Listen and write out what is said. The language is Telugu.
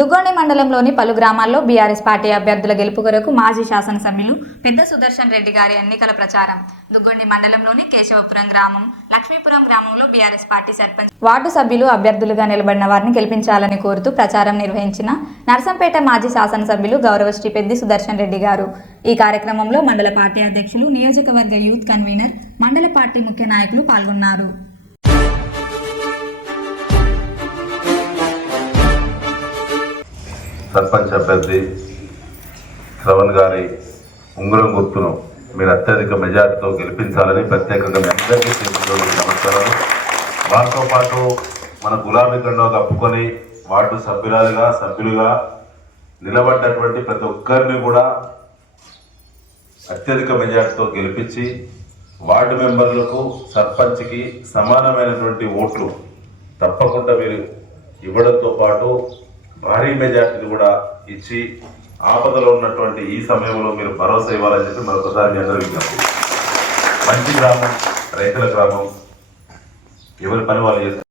దుగ్గొండి మండలంలోని పలు గ్రామాల్లో బీఆర్ఎస్ పార్టీ అభ్యర్థుల గెలుపు కొరకు మాజీ శాసనసభ్యులు పెద్ద సుదర్శన్ రెడ్డి గారి ఎన్నికల ప్రచారం. దుగ్గొండి మండలంలోని కేశవపురం గ్రామం, లక్ష్మీపురం గ్రామంలో బీఆర్ఎస్ పార్టీ సర్పంచ్ వార్డు సభ్యులు అభ్యర్థులుగా నిలబడిన వారిని గెలిపించాలని కోరుతూ ప్రచారం నిర్వహించిన నర్సంపేట మాజీ శాసనసభ్యులు గౌరవశ్రీ పెద్ది సుదర్శన్ రెడ్డి గారు. ఈ కార్యక్రమంలో మండల పార్టీ అధ్యక్షులు, నియోజకవర్గ యూత్ కన్వీనర్, మండల పార్టీ ముఖ్య నాయకులు పాల్గొన్నారు. సర్పంచ్ అభ్యర్థి శ్రవణ్ గారి ఉంగరం గుర్తును మీరు అత్యధిక మెజార్టీతో గెలిపించాలని ప్రత్యేకంగా మీ అందరికీ చేస్తున్న నమస్కారాలు. వారితో పాటు మన గులాబీ కండో కప్పుకొని వార్డు సభ్యులుగా నిలబడ్డటువంటి ప్రతి ఒక్కరిని కూడా అత్యధిక మెజార్టీతో గెలిపించి వార్డు మెంబర్లకు, సర్పంచ్కి సమానమైనటువంటి ఓట్లు తప్పకుండా మీరు ఇవ్వడంతో పాటు భారీ మెజార్టీని కూడా ఇచ్చి ఆపదలో ఉన్నటువంటి ఈ సమయంలో మీరు భరోసా ఇవ్వాలని చెప్పి మరొకసారి మీ అందరూ విజ్ఞప్తి. మంచి గ్రామం, రైతుల గ్రామం, ఎవరి పని వాళ్ళు చేస్తారు.